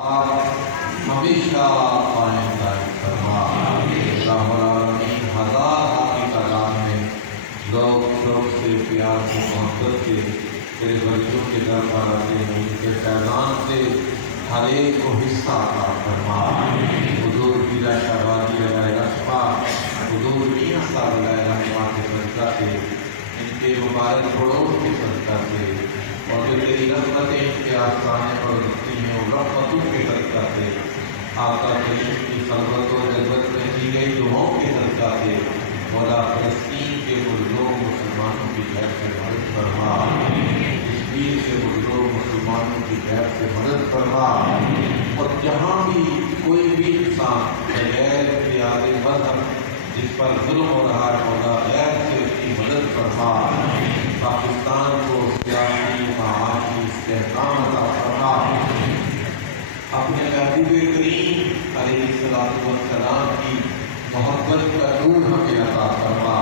ہمیشہ قائم دائم فرما۔ رب العالمین ہزار آنے کا نام ہے، لوگ شوق سے پیار سے محبت سے تیرے بچوں کے در پر آتے ہیں، ان کے فیضان سے ہر ایک کو حصہ عطا فرما۔ حضور پیرا شہبازی علیہ الرحمہ، حضور میاں صاحب علیہ الرحمہ کے صدقہ سے، ان کے مبارک پڑوس کے صدقہ سے، اور جو تیری رحمتیں ان کے آستانے پر رکھتی ہیں، اور رحمتوں کے صدقہ سے، آقا کریم کی خلوت و جذبت میں کی گئی دعاؤں کے صدقہ سے، مولا فلسطین کے مظلوم مسلمانوں کی غیر سے مدد فرما، کشمیر کے مظلوم مسلمانوں کی غیر سے مدد فرما، اور جہاں بھی کوئی بھی انسان بغیر اختیار مذہب جس پر ظلم ہو رہا ہے، مولا غیر سے اس کی مدد فرما۔ پاکستان کو سیاسی معاشی استحکام عطا فرما، اپنے محبوب کریم علیہ السلام کی محبت کا نور ہمیں عطا فرما۔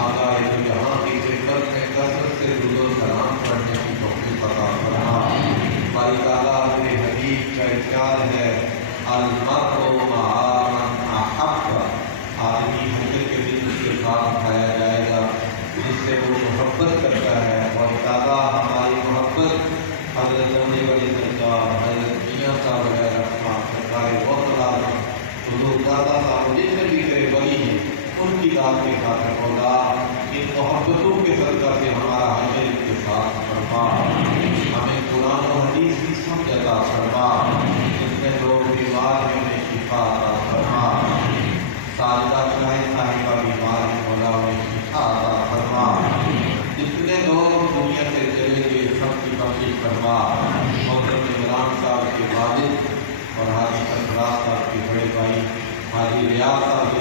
آقائے تو جہاں کی خدمت میں کثرت سے درود و سلام پڑھنے کی توفیق عطا فرما۔ باری تعالیٰ میرے حبیب کا ارشاد ہے، المرء مع من احب، آدمی حشر کے دن اس کے ساتھ اٹھایا جائے گا جس سے وہ محبت کرتا ہے، اور تعالیٰ ہماری محبت حضرت علی ولی سرکار، حضرت میاں صاحب علیہ الرحمہ، سرکار غوث العظم، حضور دادا صاحب جتنے بھی تیرے ولی ہیں، ان کی ذات کے ساتھ مولا ان محبتوں کے صدقہ سے ہمارا حشر ان کے ساتھ فرما۔ ہمیں قرآن و حدیث کی سمجھ عطا فرما، جتنے لوگ بیمار ہیں انہیں شفا عطا فرما۔ ساجدہ شاہد صاحبہ بیمار ہیں، مولا انہیں شفا عطا فرما۔ جتنے لوگ دنیا سے چلے گئے سب کی بخشش فرما۔ محترم عمران صاحب کے والد اور حاجی سرفراز صاحب کے بڑے بھائی حاجی ریاض صاحب کے